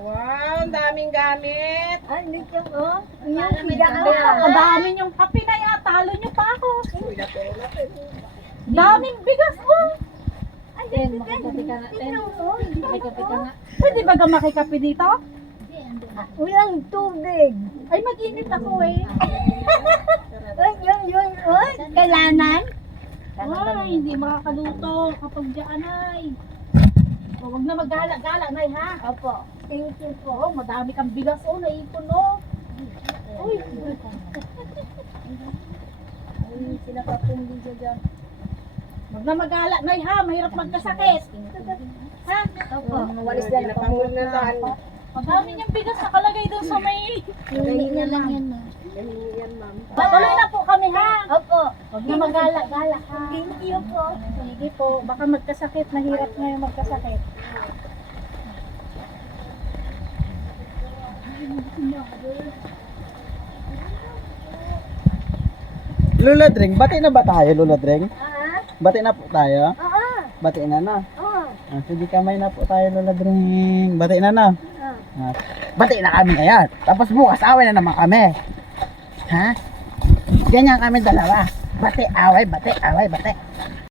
Wow, ang daming gamit. Ay, dito oh. Yung Ang higaan. dami yung kape na yan. Talo nyo pa ako. Uy, natulog. Daming bigas oh. Ay, makikapi ka nga. Makikapi ka nga. Pwede ba makikape dito? Walang tubig. Ay, mag-init ako eh. Ay, yun. Ay, kailanan. Ay, hindi makakaluto kapag dyan ay. O, wag na maggala-gala, Nay, ha? Opo. Thank you po. Oh, madami kang bigas, oh, naipon, oh. Uy, Ay, sila pa pong dito dyan. wag na maggala, Nay, ha? Mahirap magkasakit. Ha? Opo. Walis na napamulog na saan. Madami niyang bigas nakalagay doon sa may... Hindi na lang yan. Nahingi yan, ma'am. Patuloy na po kami, ha? Opo. Wag na maggala-gala, ha? Thank you po. Sige po, baka magkasakit. Nahirap ngayon magkasakit. Lola Dreng, bati na ba tayo, Lola Dreng? Ah? Bati na po tayo? Oo. Bati na na. Oo. Sige, kamay na po tayo, Lola Dreng. Bati na na. Ah. Bati na kami ngayon. Tapos bukas, away na naman kami. Ha? Ganyan kami dalawa. Bati, away, bati, away, bati.